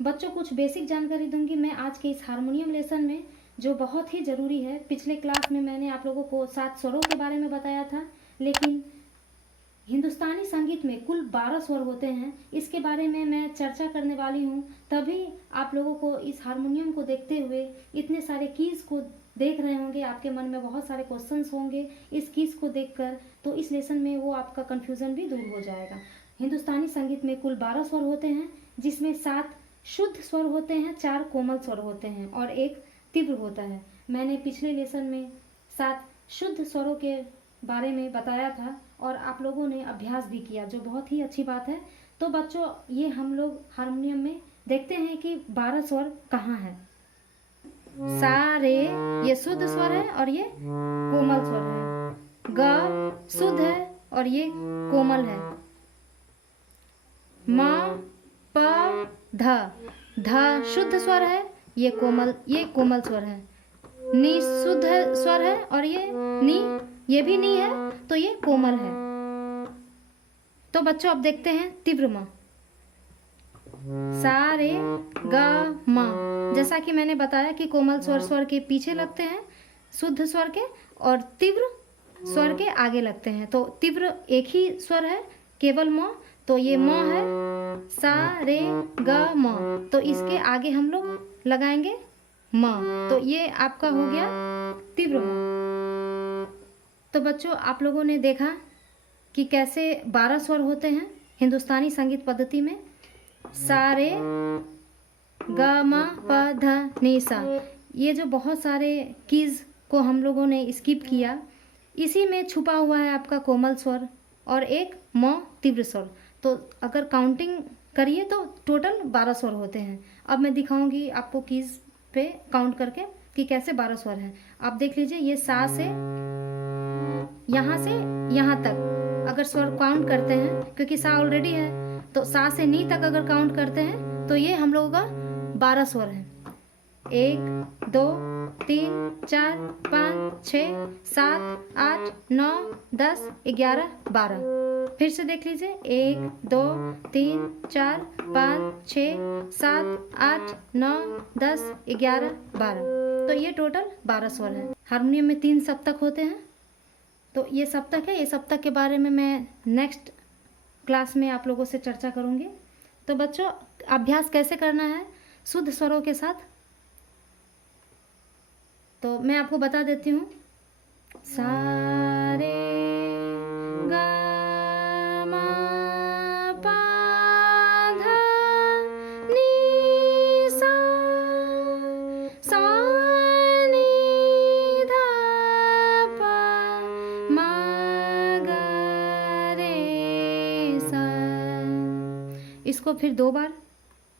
बच्चों कुछ बेसिक जानकारी दूंगी मैं आज के इस हारमोनियम लेसन में, जो बहुत ही ज़रूरी है। पिछले क्लास में मैंने आप लोगों को 7 स्वरों के बारे में बताया था, लेकिन हिंदुस्तानी संगीत में कुल 12 स्वर होते हैं, इसके बारे में मैं चर्चा करने वाली हूँ। तभी आप लोगों को इस हारमोनियम को देखते हुए इतने सारे कीज़ को देख रहे होंगे, आपके मन में बहुत सारे क्वेश्चंस होंगे इस कीज़ को देखकर, तो इस लेसन में वो आपका कन्फ्यूज़न भी दूर हो जाएगा। हिंदुस्तानी संगीत में कुल 12 स्वर होते हैं, जिसमें 7 शुद्ध स्वर होते हैं, 4 कोमल स्वर होते हैं और 1 तीव्र होता है। मैंने पिछले लेसन में 7 शुद्ध स्वरों के बारे में बताया था और आप लोगों ने अभ्यास भी किया, जो बहुत ही अच्छी बात है। तो बच्चों, ये हम लोग हारमोनियम में देखते हैं कि 12 स्वर कहाँ है। सा रे ये शुद्ध स्वर है और ये कोमल स्वर है। ग शुद्ध है और ये कोमल है। म प ध शुद्ध स्वर है, ये कोमल स्वर है। नी शुद्ध स्वर है और ये भी नी है, तो ये कोमल है। तो बच्चों अब देखते हैं तीव्र म। सा रे ग म। जैसा कि मैंने बताया कि कोमल स्वर के पीछे लगते हैं, शुद्ध स्वर के, और तीव्र स्वर के आगे लगते हैं। तो तीव्र एक ही स्वर है, केवल म, तो ये म है। सा रे ग म, तो इसके आगे हम लोग लगाएंगे म, तो ये आपका हो गया तीव्र म। तो बच्चों, आप लोगों ने देखा कि कैसे 12 स्वर होते हैं हिंदुस्तानी संगीत पद्धति में। सा रे ग म प ध नि सा, ये जो बहुत सारे कीज को हम लोगों ने स्किप किया, इसी में छुपा हुआ है आपका कोमल स्वर और एक म तीव्र स्वर। तो अगर काउंटिंग करिए तो टोटल 12 स्वर होते हैं। अब मैं दिखाऊंगी आपको कीज पे काउंट करके कि कैसे 12 स्वर हैं। आप देख लीजिए, ये सा से यहाँ तक अगर स्वर काउंट करते हैं, क्योंकि सा ऑलरेडी है, तो सा से नी तक अगर काउंट करते हैं तो ये हम लोगों का 12 स्वर है। 1 2 3 4 5 6 7 8 9 10 11 12। फिर से देख लीजिए, 1 2 3 4 5 6 7 8 9 10 11 12। तो ये टोटल 12 स्वर है। हारमोनियम में 3 सप्तक होते हैं, तो ये सप्तक है। ये सप्तक के बारे में मैं नेक्स्ट क्लास में आप लोगों से चर्चा करूँगी। तो बच्चों, अभ्यास कैसे करना है शुद्ध स्वरों के साथ, तो मैं आपको बता देती हूँ। सा रे ग म प ध नि सा, सा नि ध प म ग रे सा। इसको फिर 2 बार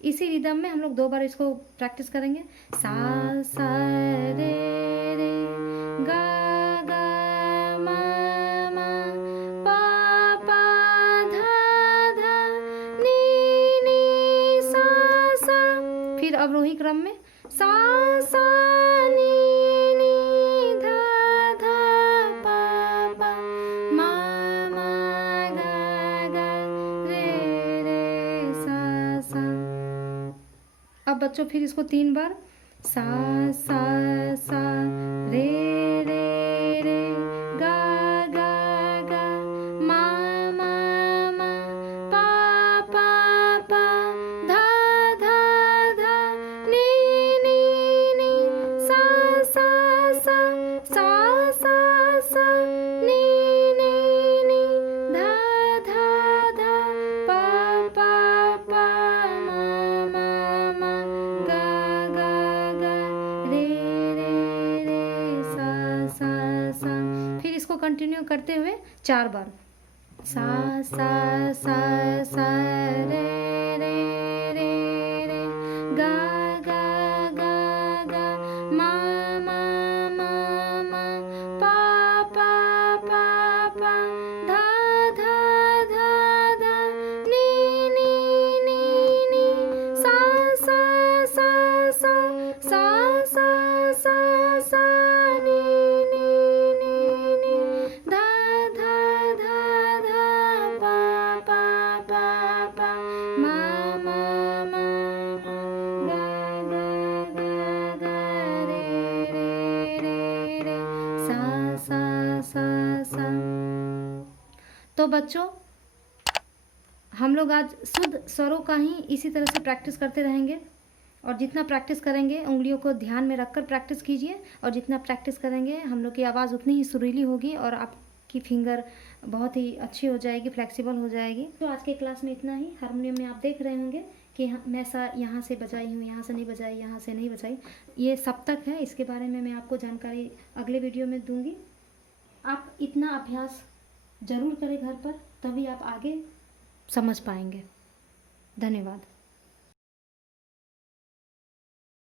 इसी रिदम में हम लोग 2 बार इसको प्रैक्टिस करेंगे। सा सा रे रे गा गा मा मा पा पा धा धा नी नी सा सा। फिर अवरोही क्रम में सा सा नी नी धा धा पा पा मा मा गा गा रे रे सा सा। अब बच्चों फिर इसको 3 बार, सा सा सा रे रे रे गा गा गा मा मा मा पा पा पा धा धा धा नी नी नी सा सा सा सा सा सा नी नी नी धा धा धा पा पा पा मा मा मा गा गा गा रे रे रे सा सा सा। फिर इसको कंटिन्यू करते हुए 4 बार, सा सा सा सा रे रे रे रे गा गा गा गा मा मा मा मा पा पा पा पा धा धा धा धा नी नी नी नी सा सा सा सा सा सा सा सा नी नी नी नी धा धा धा धा पा पा पा पा मा मा मा तो बच्चों, हम लोग आज शुद्ध स्वरों का ही इसी तरह से प्रैक्टिस करते रहेंगे, और जितना प्रैक्टिस करेंगे उंगलियों को ध्यान में रखकर प्रैक्टिस कीजिए, और जितना प्रैक्टिस करेंगे हम लोग की आवाज़ उतनी ही सुरीली होगी और आपकी फिंगर बहुत ही अच्छी हो जाएगी, फ्लेक्सिबल हो जाएगी। तो आज के क्लास में इतना ही। हारमोनियम में आप देख रहे होंगे कि मैं यहाँ से बजाई हूँ, यहाँ से नहीं बजाई, यहाँ से नहीं बजाई, ये सप्तक है। इसके बारे में मैं आपको जानकारी अगले वीडियो में दूंगी। आप इतना अभ्यास ज़रूर करें घर पर, तभी आप आगे समझ पाएंगे। धन्यवाद।